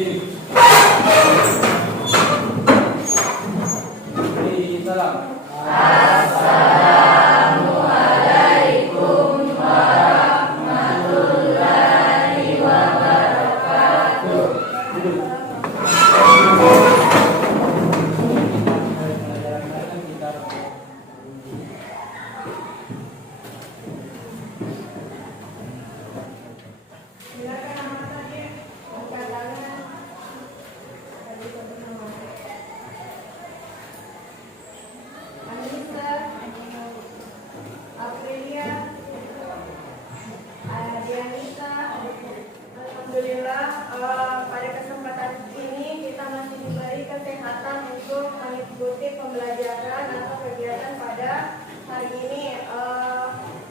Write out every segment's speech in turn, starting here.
Assalamualaikum warahmatullahi wabarakatuh. Alhamdulillah, pada kesempatan ini kita masih diberi kesehatan untuk mengikuti pembelajaran atau kegiatan pada hari ini.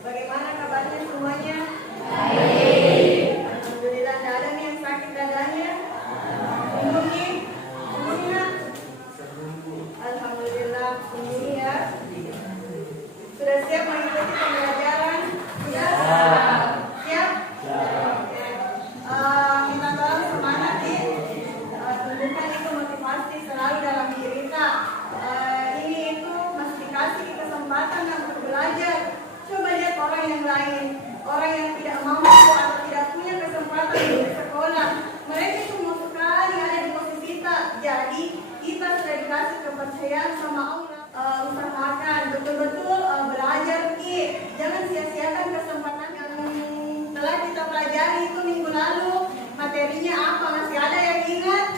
Bagaimana kabarnya semuanya? Baik. Alhamdulillah, tidak ada nih yang sakit dadanya. Sembuh nih? Sembuh nih nak? Alhamdulillah, sembuh ya. Sudah siap mengikuti pembelajaran? Sudah? Siap? Minta tolong semangat ya. Tunjukkan itu motivasi selalu dalam diri kita. Ini itu masih dikasih kesempatan untuk belajar. Coba lihat orang yang lain, orang yang tidak mampu atau tidak punya kesempatan di sekolah. Mereka itu mau sekali ada di posisi kita. Jadi kita sudah dikasih kepercayaan sama Allah. Usahakan betul-betul belajar ki. Jangan sia-siakan kesempatan yang telah kita pelajari itu minggu lalu. Materinya apa? Masih ada yang ingat?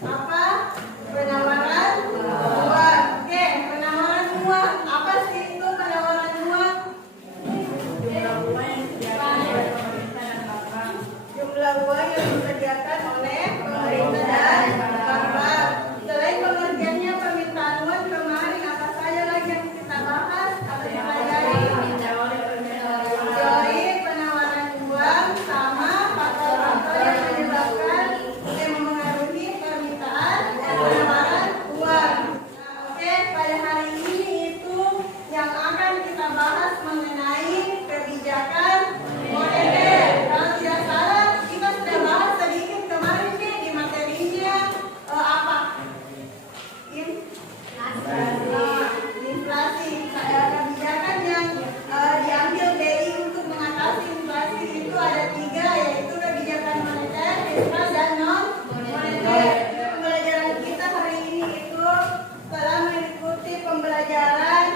Apa? Penawaran uang. Oke, penawaran uang. Apa sih itu penawaran uang? Jumlah uang yang disediakan oleh pemerintah dan bank. Selain pengertiannya permintaan uang kemarin, apa saja lagi yang kita bahas atau dipelajari? Teori penawaran uang sama faktor-faktor yang menyebabkan yang mempengaruhi permintaan dan penawaran uang. Oke, pada hari ini itu yang akan kita bahas mengenai kebijakan moneter. Kalau tidak salah, kita sudah bahas sedikit kemarin nih di materinya apa? Inflasi. Kebijakan yang diambil BI untuk mengatasi inflasi itu ada 3, yaitu kebijakan moneter, fiskal, dan non moneter. Pembelajaran kita hari ini itu setelah mengikuti pembelajaran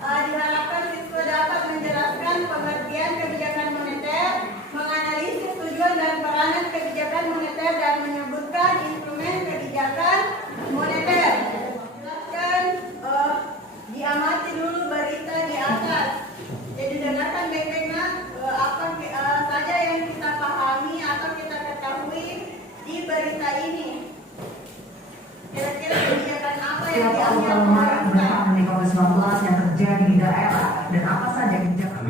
diharapkan siswa dapat menjelaskan pengertian kebijakan moneter, menganalisis tujuan dan peranan kebijakan moneter, dan menyebutkan instrumen kebijakan moneter. Silakan diamati dulu berita di atas. Jadi dengarkan baik-baik apa saja yang kita pahami atau kita ketahui di berita ini. Kira-kira kebijakan apa yang diambil pemerintah? Pandemi COVID-19 yang terjadi di daerah dan apa saja kebijakan?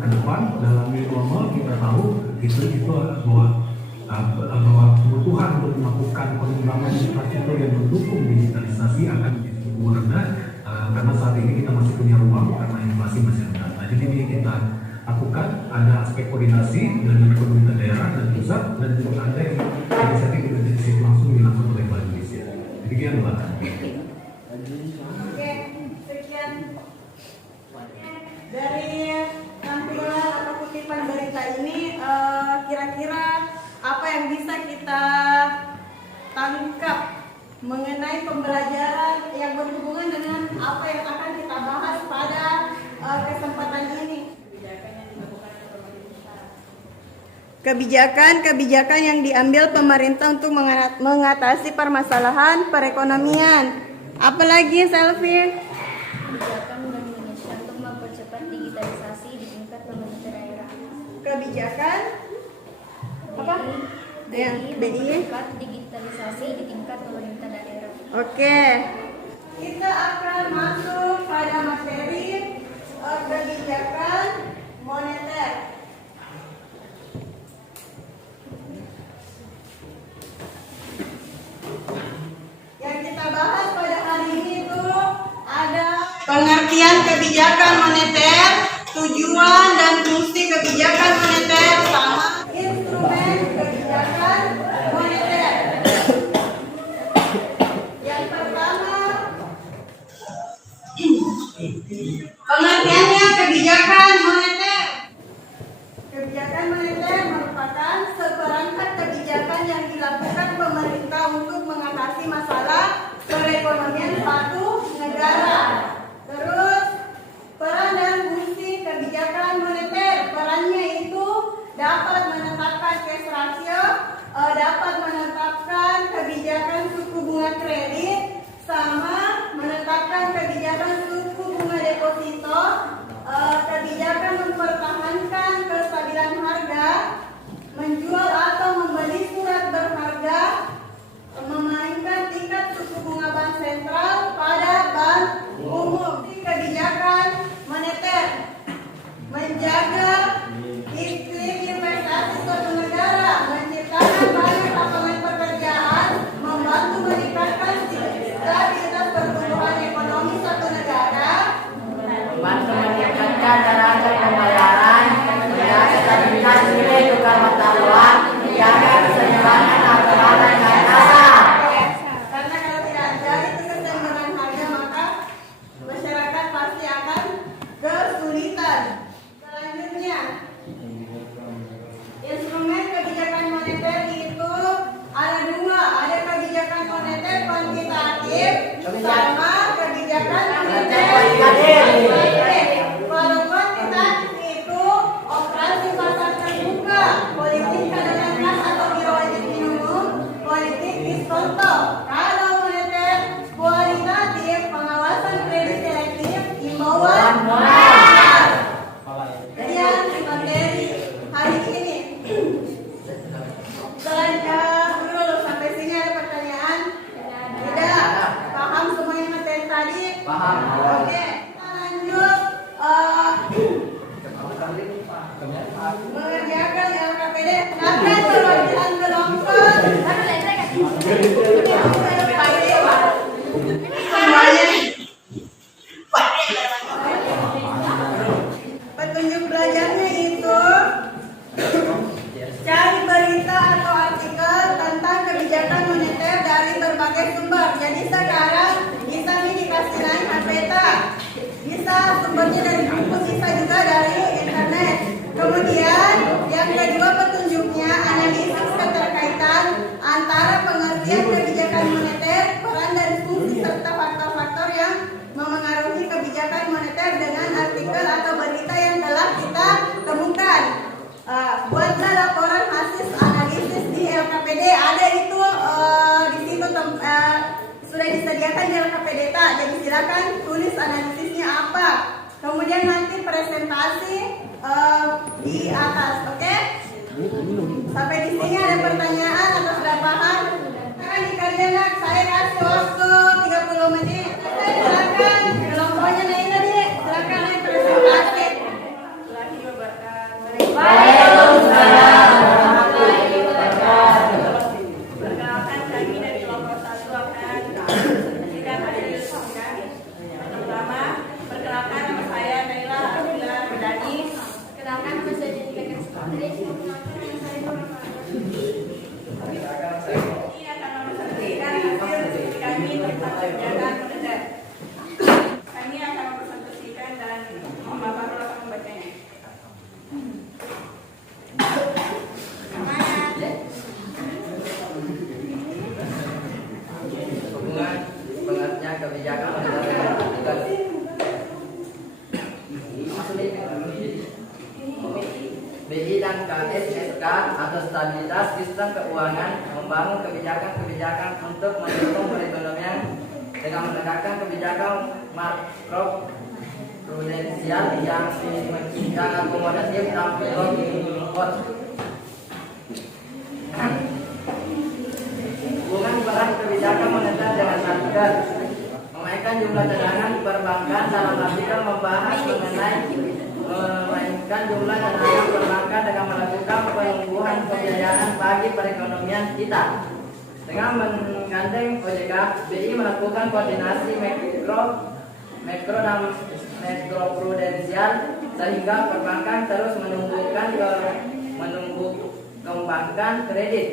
Ke depan dalam new normal kita tahu itu bahwa kebutuhan untuk melakukan pengembangan infrastruktur yang mendukung digitalisasi akan cukup rendah karena saat ini kita masih punya ruang karena inflasi masih rendah. Nah, jadi ini kita lakukan ada aspek koordinasi dengan pemerintah daerah dan pusat dan juga ada yang inisiatif langsung dilakukan oleh Bank Indonesia. Demikian Mbak. Oke, sekian dari tampilan atau kutipan berita ini. Kira-kira apa yang bisa kita tangkap mengenai pembelajaran yang berhubungan dengan apa yang akan kita bahas pada kesempatan ini? Kebijakan yang diambil pemerintah untuk mengatasi permasalahan perekonomian. Apalagi Selfie? Kebijakan Bank Indonesia untuk mempercepat digitalisasi di tingkat pemerintah daerah. Kebijakan apa? Yang BI. Mempercepat digitalisasi di tingkat pemerintah daerah. Oke. Kita akan masuk pada materi kebijakan moneter. Yang kita bahas pada hari ini itu ada pengertian kebijakan moneter, tujuan dan fungsi kebijakan moneter, sama instrumen kebijakan dapat menetapkan cash ratio, dapat menetapkan kebijakan suku bunga kredit, sama menetapkan kebijakan suku bunga deposito, kebijakan mempertahankan kestabilan harga, menjual atau membeli surat berharga, memainkan tingkat suku bunga bank sentral pada bank umum. Kebijakan moneter, menjaga iklim investasi suatu negara, menciptakan banyak lapangan pekerjaan, membantu meningkatkan stabilitas pertumbuhan ekonomi suatu negara, membantu meningkatkan neraca pembayaran, menjaga stabilitas nilai tukar mata uang, menjaga keseimbangan harga barang dan jasa. karena kalau tidak terjadi keseimbangan harga maka masyarakat pasti akan kesulitan. Selanjutnya, instrumen kebijakan moneter itu ada dua, ada kebijakan moneter kuantitatif sama kebijakan moneter kualitatif. Kalau kuantitatif itu operasi pasar terbuka, politik cadangan kas atau wajib minimum, politik diskonto. Kalau moneter kualitatif, pengawasan kredit selektif, himbauan moneter. Kemudian materi hari ini. Dulu sampai sini ada pertanyaan? Tidak. Paham semuanya materi tadi? Paham. Oke. Kita lanjut. Mengerjakan LKPD. Silakan perwakilan kelompok. Semuanya. Petunjuk belajarnya itu cari berita atau artikel tentang kebijakan moneter dari berbagai sumber. Jadi sekarang bisa nih dikasih naik peta, bisa sumbernya dari buku, bisa juga dari internet. Kemudian yang kedua petunjuknya analisis keterkaitan antara pengertian kebijakan moneter, peran dan fungsi serta faktor-faktor yang memengaruhi kebijakan moneter dengan artikel atau berita yang telah kita temukan. Buatlah laporan hasil analisis di LKPD, ada itu di situ sudah disediakan di LKPD tak. Jadi silakan tulis analisisnya apa. Kemudian nanti presentasi di atas, oke? Sampai di sini ada pertanyaan atau sudah paham? Sekarang dikerjakan, saya kasih waktu 30 menit. Silakan kelompoknya naik tadi, silakan naik presentasi. Perkenalkan kami dari kelompok 1 akan menyaksikan hasil sidang. Yang pertama, perkenalkan nama saya Naila Abdullah Medani. Kenalkan nama saya Jessica Sekretari. Ini akan mempresentasikan hasil studi kami tentang kebijakan moneter. Kami akan mempresentasikan dan Bapak akan membacanya. Hubungan pengertian kebijakan moneter dengan artikel. BI dan KSSK atau stabilitas sistem keuangan membangun kebijakan-kebijakan untuk mendukung perekonomian dengan menegakkan kebijakan makro prudensial yang akomodatif dan berikut. Hubungan peran kebijakan moneter dengan artikel memainkan jumlah cadangan perbankan. Dalam artikel membahas mengenai memainkan jumlah cadangan perbankan dengan melakukan penumbuhan pembiayaan bagi perekonomian kita. Dengan menggandeng OJK, BI melakukan koordinasi makro dan makroprudensial sehingga perbankan terus kembangkan kredit.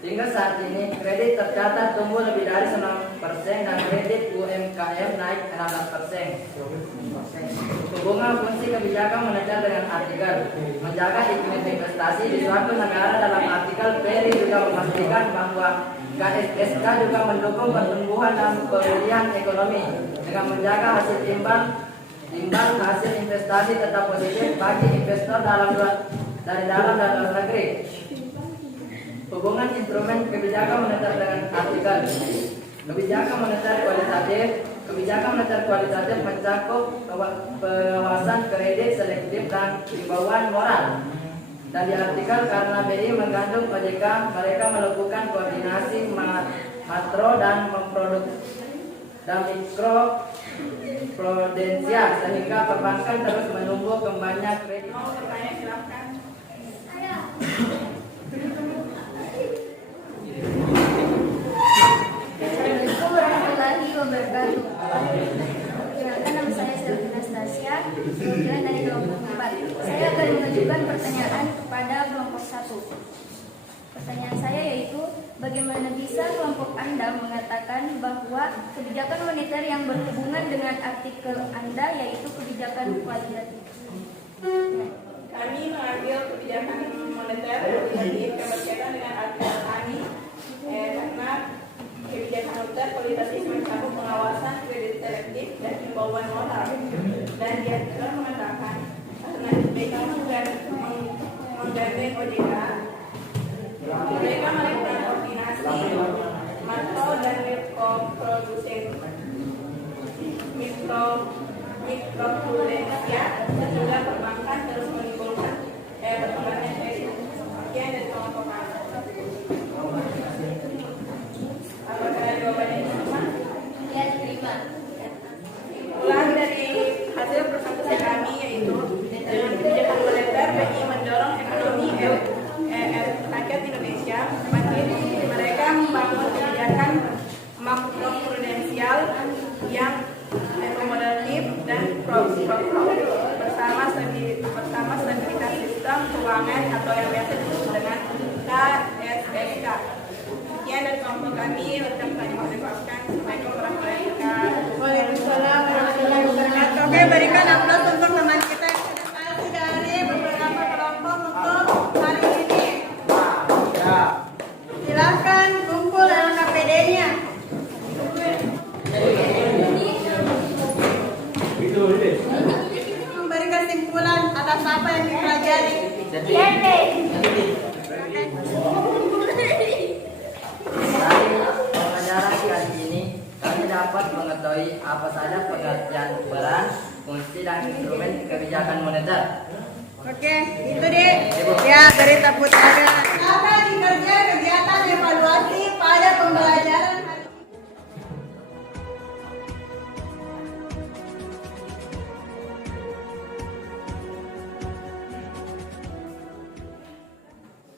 Hingga saat ini kredit tercatat tumbuh lebih dari 9% dan kredit UMKM naik 16%. Hubungan fungsi kebijakan moneter dengan artikel menjaga iklim investasi di suatu negara. Dalam artikel Perry juga memastikan bahwa KSSK juga mendukung pertumbuhan dan pemulihan ekonomi dengan menjaga imbal hasil investasi tetap positif bagi investor dalam dari dalam dan luar negeri. Hubungan instrumen kebijakan moneter dengan artikel. Kebijakan moneter kualitatif. Kebijakan moneter kualitatif mencakup pengawasan kredit selektif dan himbauan moral. Dan di artikel karena BI mengandung OJK, mereka melakukan koordinasi makro dan mikro prudensial sehingga perbankan terus menumbuh kembangnya kredit. Mau bertanya silakan. Assalamualaikum warahmatullahi wabarakatuh. Perkenalkan, nama saya Selvi Anastasia, kemudian dari kelompok 4. Saya akan mengajukan pertanyaan kepada kelompok 1. Pertanyaan saya yaitu, bagaimana bisa kelompok Anda mengatakan bahwa kebijakan moneter yang berhubungan dengan artikel Anda yaitu kebijakan kualitatif? Kami mengambil kebijakan moneter kualitatif yang berkaitan dengan artikel kami karena kebijakan moneter kualitatif mencakup pengawasan kredit selektif dan himbauan moral. Dan dia juga mengatakan karena BI sudah menggandeng OJK, mereka melakukan koordinasi makro dan mikro prudensial sehingga perbankan terus menimbulkan perkembangan kredit. Sekian dari kelompok kami. Apakah ada jawabannya semua? Ya, terima. Kesimpulan dari hasil persangkutan kami yaitu dengan kebijakan moneter BI mendorong ekonomi rakyat Indonesia semakin mereka membangun kebijakan makroprudensial yang akomodatif dan pro bersama stabilitas sistem keuangan atau yang biasa disebut dengan KSSK. Sekian dari kelompok kami. Assalamualaikum warahmatullahi wabarakatuh. Waalaikumsalam warahmatullahi wabarakatuh. Oke, berikan aplaus untuk teman kita yang sudah dari beberapa kelompok untuk hari ini. Silakan kumpul LKPD-nya. Memberikan kesimpulan atas apa yang dipelajari. Dari pelajaran kali ini kami dapat mengetahui apa saja pengertian peran, fungsi dan instrumen kebijakan moneter. Oke, itu deh. Ya, beri tepuk tangan. Akan dikerja kegiatan evaluasi pada pembelajaran hari ini.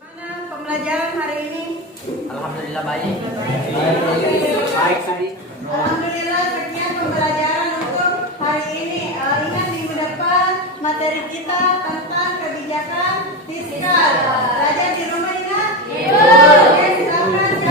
Mana pembelajaran hari ini? Alhamdulillah baik. Baik tadi. Alhamdulillah sekian pembelajaran untuk hari ini. Ingat minggu depan materi kita tentang kebijakan fiskal. Belajar di rumah ingat? Iya. Oke, silakan.